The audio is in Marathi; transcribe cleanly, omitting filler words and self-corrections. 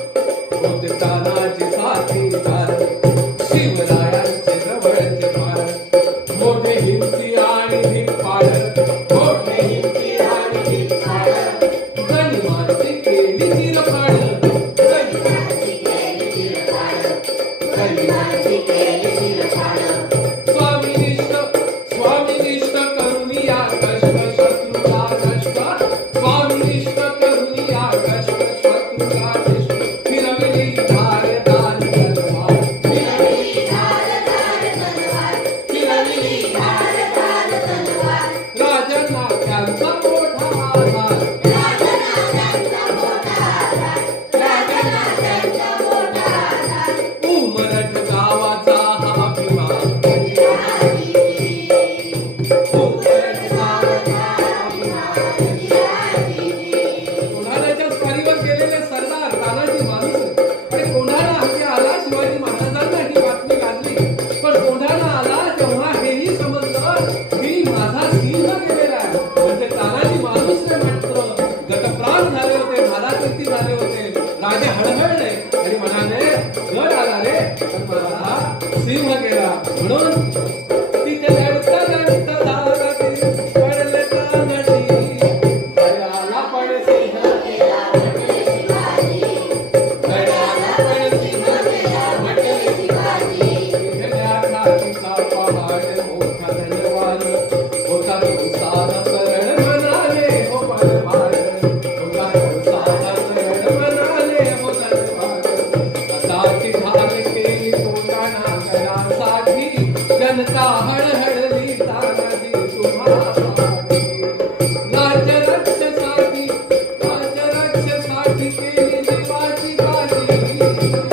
होते तानाचे साथीदार शिवरायांचे जवळचे फार मोठे हिमती आणि धिप्पाड मोठे हिमती आणि धिप्पाड गनिमाची केली चिरफाड गनिमाची केली चिरफाड गनिमाची केली चिरफाड स्वामिनिष्ठ करुणिया कष्ट शत्रुला नष्ट स्वामिनिष्ठ करुणिया कष्ट शत्रुला नष्ट फिरविली धारदार तलवार फिरविली धारदार तलवार फिरविली धारदार तलवार राजांना त्यांचा मोठा आधार राजांना त्यांचा मोठा आधार राजांना त्यांचा मोठा आधार उमरठ गावाचा हा अभिमान कोंढाण्याच्या स्वारीवर गेलेले सरदार तानाजी मालुसरे आणि कोंढाणा हाती आला शिवाजी महाराजांना ही बातमी लागली पण कोंढाणा आला तेव्हा हेही समजलं की माझा सिंह गेलेला आहे म्हणजे तानाजी मालुसरे मात्र गतप्राण झाले होते भालाचक्ती झाले होते राजे हळहळले आणि म्हणाले गड आला रे पण माझा सिंह गेला म्हणून तिथे लढता लढता धाराती पडले तानाजी गडाला पण सिंह गेला म्हटले शिवाजी गडाला पण सिंह गेला म्हटले शिवाजी गेल्या खातीचा पहाड मोठा धन्यवाद होता तो साधा सरळ म्हणाले हो बलवान होता तो साधा सरळ म्हणाले हो बलवान असाची ढाल केली कोंढाणा गडासाठी जनता हळहळली तानाजी तुम्हासाठी राज्य रक्षेसाठी केली जीवाची काळजी